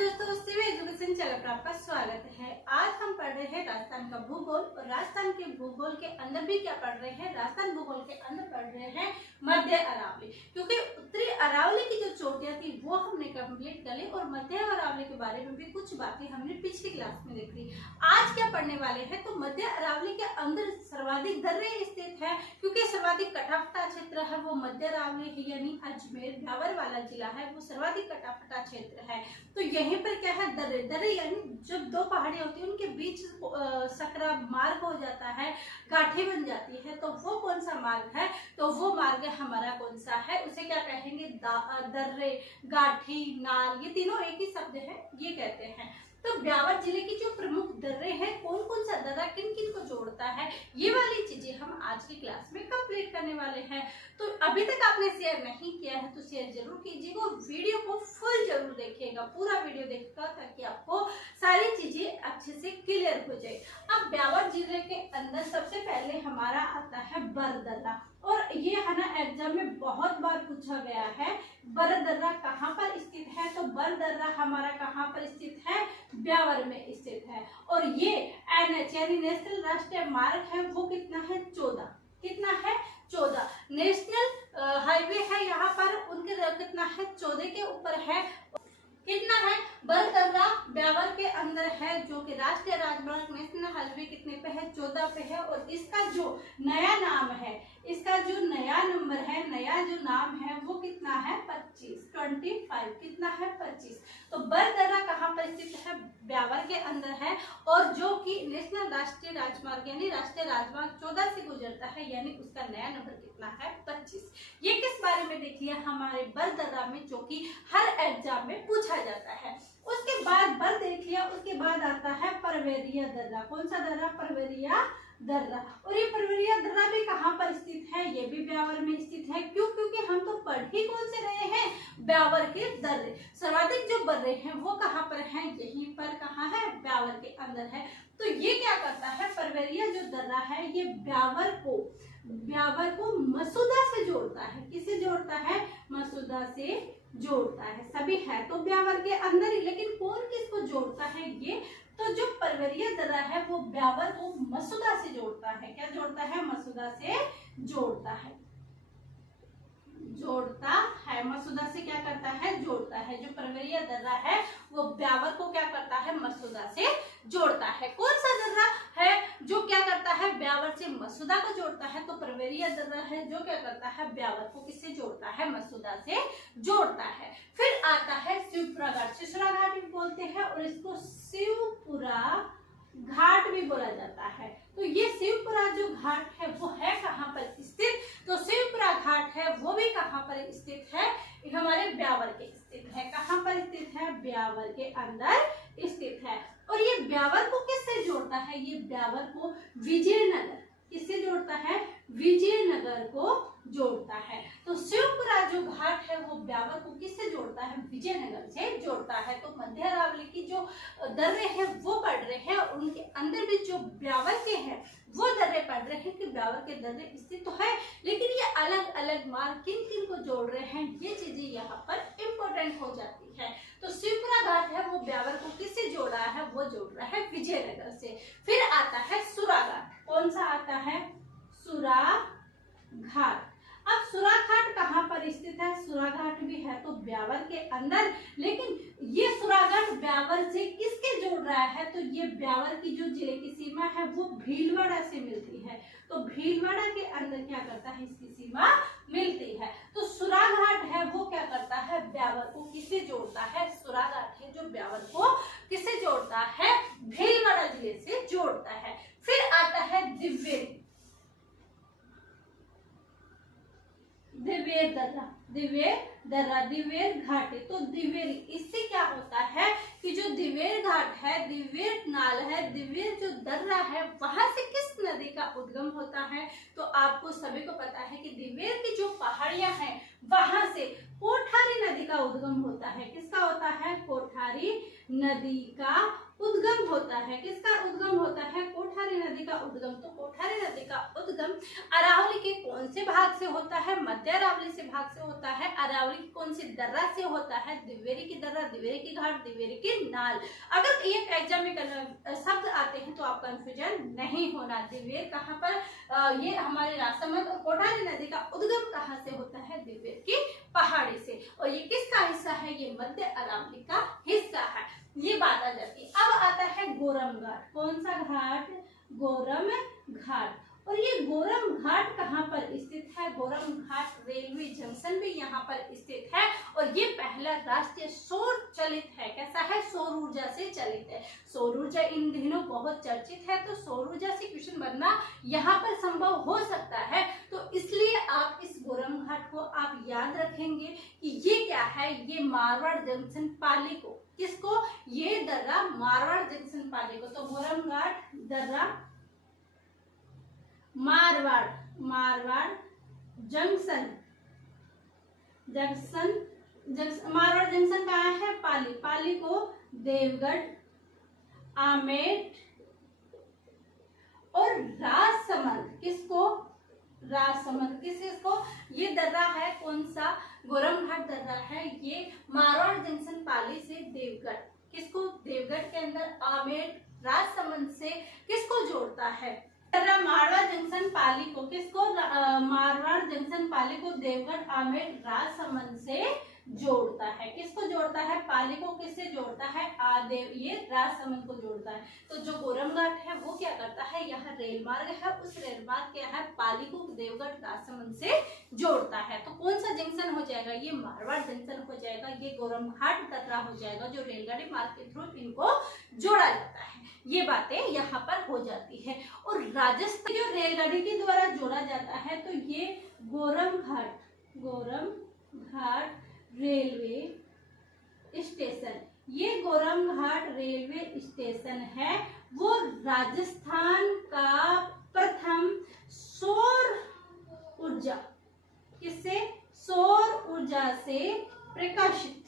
दोस्तों, civil education channel पर आपका स्वागत है। आज हम पढ़ रहे हैं राजस्थान का भूगोल और राजस्थान के भूगोल के अंदर भी क्या पढ़ रहे हैं, राजस्थान भूगोल के अंदर पढ़ रहे हैं मध्य अरावली, क्योंकि उत्तरी अरावली की जो चोटियां थी वो हमने कंप्लीट कर ली और मध्य अरावली के बारे में भी कुछ बातें हमने पिछली क्लास में देख ली। आज क्या पढ़ने वाले हैं, तो मध्य अरावली के अंदर सर्वाधिक दर्रे स्थित है, क्योंकि सर्वाधिक कटाफटा क्षेत्र है वो मध्य अरावली है, यानी अजमेर ब्यावर वाला जिला है वो सर्वाधिक कटाफटा क्षेत्र है। तो यहीं पर क्या है, दर्रे दर्रे यानी जब दो पहाड़ियां होती है उनके बीच सकरा मार्ग हो जाता है, गाठी बन जाती है, तो वो कौन सा मार्ग है, तो वो मार्ग हमारा कौन सा है, उसे क्या कहेंगे, दर्रे, गाठी, नाल, ये तीनों एक ही शब्द है, ये कहते हैं। तो ब्यावर जिले की जो प्रमुख दर्रे हैं, कौन कौन सा दर्रा किन किन को जोड़ता है, ये वाली चीजें हम आज की क्लास में कंप्लीट करने वाले हैं। तो अभी तक आपने शेयर नहीं किया है तो शेयर जरूर कीजिएगा, वीडियो को फुल जरूर देखिएगा, पूरा वीडियो देखिएगा ताकि आपको सारी चीजें अच्छे से क्लियर हो जाए। अब ब्यावर जिले के अंदर सबसे पहले हमारा आता है बर दर्रा, और ये है ना एग्जाम में बहुत बार पूछा गया है, बर दर्रा कहाँ पर स्थित है, तो बर दर्रा हमारा कहाँ पर स्थित है, ब्यावर में स्थित है। और ये NH यानी नेशनल राष्ट्रीय मार्ग है वो कितना है, 14, कितना है, 14 नेशनल हाईवे है यहाँ पर, उनके कितना है, 14 के ऊपर है, कितना है, बर दर्रा ब्यावर के अंदर है, जो कि राष्ट्रीय राजमार्ग नेशनल हाईवे कितने पे है, 14 पे है। और इसका जो नया नाम है, इसका जो नया नंबर है, नया जो नाम है वो कितना है, 25, कितना है, 25। तो बर दर्रा कहाँ पर स्थित है, ब्यावर के अंदर है, और जो कि नेशनल राष्ट्रीय राजमार्ग यानी राष्ट्रीय राजमार्ग 14 से गुजरता है, यानी उसका नया नंबर कितना है, 25। ये किस बारे में देख लिया, हमारे बर दर्रा में, जो कि हर एग्जाम में पूछा जाता है। उसके बाद बर देख लिया, उसके बाद आता है परवेरिया दर्रा, कौन सा दर्रा, परवेरिया दर्रा। और ये परवेरिया दर्रा भी कहाँ पर स्थित है, ये भी ब्यावर में स्थित है। क्यों, क्योंकि हम तो पढ़ ही कौन से रहे हैं, ब्यावर के दर्रे। सर्वाधिक जो दर्रे हैं वो कहाँ पर हैं, यहीं पर कहाँ है, ब्यावर के अंदर है। तो ये क्या करता है, परवेरिया जो दर्रा है ये ब्यावर को मसूदा से जोड़ता है, किससे जोड़ता है, मसूदा से जोड़ता है। सभी है तो ब्यावर के अंदर ही, लेकिन कौन किसको जोड़ता है, ये तो जो परवेरिया दर्रा है वो ब्यावर को मसूदा से जोड़ता है। क्या जोड़ता है, मसूदा से जोड़ता है, मसूदा से क्या करता है, जोड़ता है। जो परवेरिया दर्रा है वो ब्यावर को क्या करता है, मसूदा से जोड़ता है। कौन सा दर्रा है जो क्या करता है, ब्यावर से मसूदा को जोड़ता है, तो परवेरिया दर्रा है जो क्या करता है, ब्यावर को किससे जोड़ता है, मसूदा से जोड़ता है। फिर आता है शिवपुरा घाट, शिवपुरा घाट भी बोलते हैं और इसको शिवपुरा घाट भी बोला जाता है। तो ये शिवपुरा जो घाट है वो है कहाँ पर स्थित, तो शिवपुरा घाट है वो भी कहाँ पर स्थित है, हमारे ब्यावर के स्थित है। कहाँ पर स्थित है, ब्यावर के अंदर स्थित है। और ये ब्यावर को किससे जोड़ता है, ये ब्यावर को विजयनगर, किससे जोड़ता है, विजयनगर को जोड़ता है। तो शिवपुरा जो घाट है वो ब्यावर को किससे जोड़ता है, विजयनगर से जोड़ता है। तो मध्य अरावली की जो दर्रे हैं वो पढ़ रहे हैं, और उनके अंदर भी जो ब्यावर के हैं वो दर्रे पढ़ रहे हैं कि ब्यावर के दर्रे स्थित तो है, लेकिन ये अलग अलग मार्ग किन किन को जोड़ रहे हैं, ये चीजें यहाँ पर इम्पोर्टेंट हो जाती है। तो शिवपुरा घाट है वो ब्यावर को किससे जोड़ रहा है, वो जोड़ रहा है विजयनगर से। फिर आता है सुरा घाट, कौन सा आता है, सुरा घाट। अब सुरा घाट कहाँ पर स्थित है, सुरा घाट भी है तो ब्यावर के अंदर, लेकिन ये सुरा घाट ब्यावर से किसके जोड़ रहा है, तो ये ब्यावर की जो जिले की सीमा है वो भीलवाड़ा से मिलती है। तो भीलवाड़ा के अंदर क्या करता है, इसकी सीमा मिलती है। तो सुरा घाट है वो क्या करता है, ब्यावर को किससे जोड़ता है, सुरा घाट है जो ब्यावर को किससे जोड़ता है, भीलवाड़ा जिले से जोड़ता है। फिर आता है दिव्य दिव्य घाट। तो दिव्य, इससे क्या होता है कि जो दिव्य घाट है, दिव्य नाल है, दिव्य जो दर्रा है, वहां से किस नदी का उद्गम होता है, तो आपको सभी को पता है कि दिव्य की जो पहाड़ियां हैं वहां से कोठारी नदी का उद्गम होता है। किसका होता है, कोठारी नदी का उद्गम होता है। किसका उद्गम होता है, कोठारी कोठारी नदी का उद्गम, तो कोठारी नदी का उद्गम अरावली के कौन से भाग से होता है? मध्य अरावली से भाग से होता है। अरावली की कौन सी दर्रा से होता है? दिवेरी की दर्रा, दिवेरी की घाट, दिवेरी की नाल। अगर एक एग्जाम में शब्द आते हैं तो आप कंफ्यूजन नहीं होना। दिवेर कहाँ पर? ये हमारे राजसमंद। और कोठारी नदी का उद्गम कहाँ से होता है? दिवेर की पहाड़ी से। और ये किसका हिस्सा है? ये मध्य अरावली का हिस्सा है। ये बात आ जाती है। अब आता है गोरम घाट। कौन सा घाट? गोरम घाट। और ये गोरम घाट कहाँ पर स्थित है? गोरम घाट रेलवे जंक्शन भी यहाँ पर स्थित है। और ये पहला राष्ट्रीय सौर चलित है। कैसा है? सौर ऊर्जा से चलित है। सौर ऊर्जा इन दिनों बहुत चर्चित है, तो सौर ऊर्जा से क्वेश्चन बनना यहाँ पर संभव हो सकता है। तो इसलिए आप इस गोरम घाट को आप याद रखेंगे कि ये क्या है? ये मारवाड़ जंक्शन पाली को, किसको? ये दर्रा मारवाड़ जंक्शन पाली को। तो गोरम घाट दर्रा मारवाड़ जंक्शन मारवाड़ जंक्शन कहाँ है? पाली। पाली को देवगढ़, आमेर और राजसमंद, किसको? राजसमंद। किसको? ये दर्रा है कौन सा? गोरम घाट दर्रा है ये मारवाड़ जंक्शन पाली से देवगढ़, किसको? देवगढ़ के अंदर आमेर, राजसमंद से किसको जोड़ता है? दर्रा मारवाड़ जंक्शन पाली को, किसको? मारवाड़ जंक्शन पाली को देवगढ़, आमेर, राजसमंद से जोड़ता है। किसको जोड़ता है? पाली को किससे जोड़ता है? आदेव, ये राजसमंद को जोड़ता है। तो जो गोरम घाट है वो क्या करता है? यहाँ रेल मार्ग है, उस रेल मार्ग क्या है? पाली को देवगढ़, राजसमंद से जोड़ता है। तो कौन सा जंक्शन हो जाएगा? ये मारवाड़ जंक्शन हो जाएगा। ये गोरम घाट दर्रा हो जाएगा, जो रेलगाड़ी मार्ग के थ्रू इनको जोड़ा जाता है। ये बातें यहाँ पर हो जाती है। और राजस्थान जो रेलगाड़ी के द्वारा जोड़ा जाता है, तो ये गोरम घाट रेलवे स्टेशन, ये गोरम घाट रेलवे स्टेशन है, वो राजस्थान का प्रथम सौर ऊर्जा, किससे? सौर ऊर्जा से प्रकाशित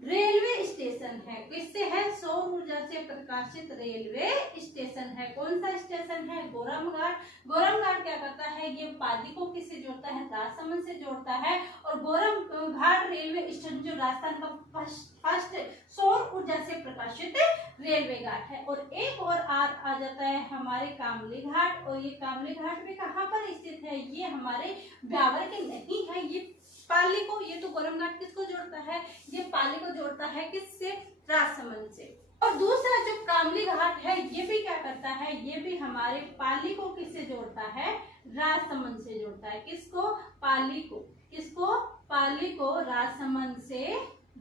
रेलवे स्टेशन है। किससे है? सौर ऊर्जा से प्रकाशित रेलवे स्टेशन है। कौन सा स्टेशन है? गोरम घाट। गोरम घाट क्या करता है? ये पाली को किससे जोड़ता है? राजसमंद से जोड़ता है। और गोरम घाट रेलवे स्टेशन जो राजस्थान का फर्स्ट सौर ऊर्जा से प्रकाशित रेलवे घाट है। और एक और आ जाता है हमारे कामली घाट। और ये कामली घाट भी कहाँ पर स्थित है? ये हमारे ब्यावर के नहीं है, ये पाली को, ये तो गोरम घाट किसको जोड़ता है? ये पाली को जोड़ता है, किससे? राजसमंद से। और दूसरा जो कामली घाट है ये भी क्या करता है? ये भी हमारे पाली को किससे जोड़ता है? राजसमंद से जोड़ता है। किसको? पाली को। किसको? पाली को राजसमंद से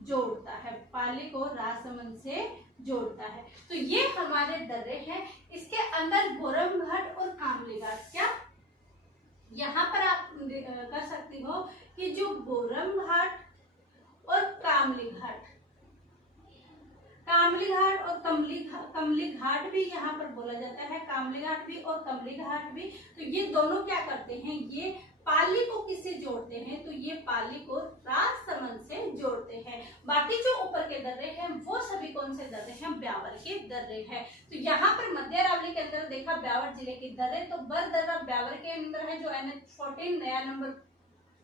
जोड़ता है। पाली को राजसमंद से जोड़ता है। तो ये हमारे दर्रे हैं। इसके अंदर गोरम घाट और कामली घाट, क्या यहाँ पर आप कर सकती हो कि जो गोरम घाट और कामली घाट और कमली घाट भी यहाँ पर बोला जाता है। कामली घाट भी और कमली घाट भी, तो ये दोनों क्या करते हैं? ये पाली को किससे जोड़ते हैं? तो ये पाली को राजसमंद से जोड़ते हैं। बाकी जो ऊपर के दर्रे हैं वो सभी कौन से दर्रे हैं? ब्यावर के दर्रे हैं। तो यहाँ पर मध्य अरावली के अंदर देखा ब्यावर जिले के दर्रे, तो बर दर्रा ब्यावर के अंदर है, जो NH14 नया नंबर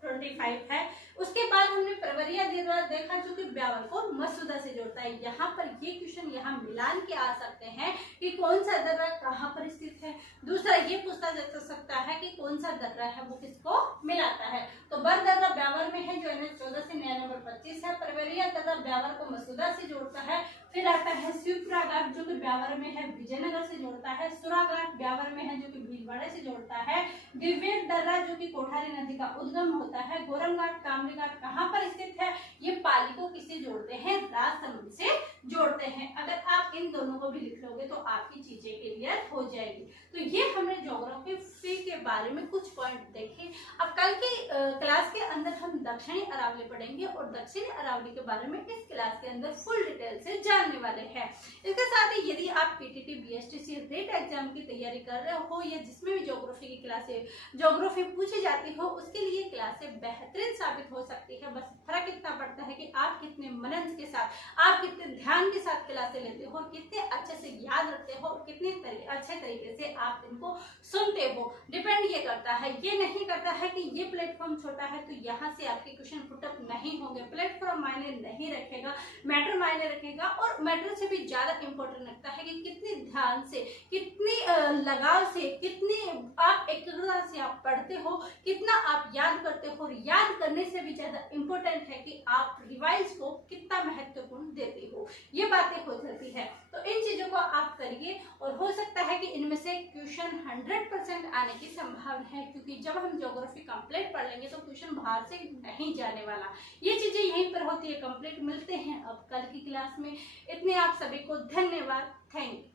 25 है। उसके बाद हमने परवरिया दर्रा देखा, जो कि ब्यावर को मसूदा से जोड़ता है। यहाँ पर ये क्वेश्चन यहाँ मिलान के आ सकते हैं कि कौन सा दर्रा कहाँ पर स्थित है। दूसरा ये पूछा जा सकता है कि कौन सा दर्रा है वो किसको मिलाता है। तो बर दर्रा ब्यावर में है, जो NH14 से नया नंबर 25 है। परवरिया दर्रा ब्यावर को मसूदा से जोड़ता है। फिर आता है शिवपुरा घाट, जो कि ब्यावर में है, विजयनगर से जोड़ता है। सुरा घाट ब्यावर में है, जो कि भीलवाड़ा से जोड़ता है। दिवेर दर्रा जो कि कोठारी नदी का उद्गम होता है। गोरम घाट, कामली घाट कहाँ पर स्थित है? ये पाली को किससे जोड़ते हैं? राजसमंद से जोड़ते हैं। अगर आप इन दोनों को भी लिख लोगे तो आपकी चीजें क्लियर हो जाएगी। तो ये हमने ज्योग्राफी के बारे में कुछ पॉइंट देखे। अब कल की क्लास के अंदर हम दक्षिणी अरावली पढ़ेंगे और दक्षिणी अरावली के बारे में इस क्लास के अंदर फुल डिटेल से जानने वाले हैं। इसके साथ ही यदि आप PTT BSTC रेट एग्जाम की तैयारी कर रहे हो या जिसमें भी ज्योग्राफी की क्लासें ज्योग्राफी पूछी जाती हो, उसके लिए क्लासें बेहतरीन साबित हो सकती है। बस फर्क इतना पड़ता है कि आप कितने मनन के साथ, आप कितने ध्यान के साथ क्लासें लेते हो, कितने अच्छे से याद रखते हो, कितने अच्छे तरीके से आप इनको सुनते हो, डिपेंड ये करता है। ये नहीं करता है कि ये प्लेटफॉर्म छोटा है तो यहाँ से आपके क्वेश्चन पुटअप नहीं होंगे। प्लेटफॉर्म मायने नहीं रखेगा, मैटर मायने रखेगा। और मैटर से भी ज्यादा इंपॉर्टेंट रखता है कि कितने ध्यान से, कितनी लगाव से, कितनी आप एकाग्रता से आप पढ़ते हो, कितना आप याद करते हो। याद करने से भी ज्यादा इंपॉर्टेंट है कि आप रिवाइज को कितना महत्वपूर्ण देते हो। ये बातें हो जाती है। तो इन चीजों को आप करिए और हो सकता है कि इनमें से क्वेश्चन 100% आने की संभावना है, क्योंकि जब हम ज्योग्राफी कंप्लीट पढ़ लेंगे तो क्वेश्चन बाहर से नहीं जाने वाला। ये चीजें यहीं पर होती है। कंप्लीट मिलते हैं अब कल की क्लास में। इतने आप सभी को धन्यवाद। Thank you.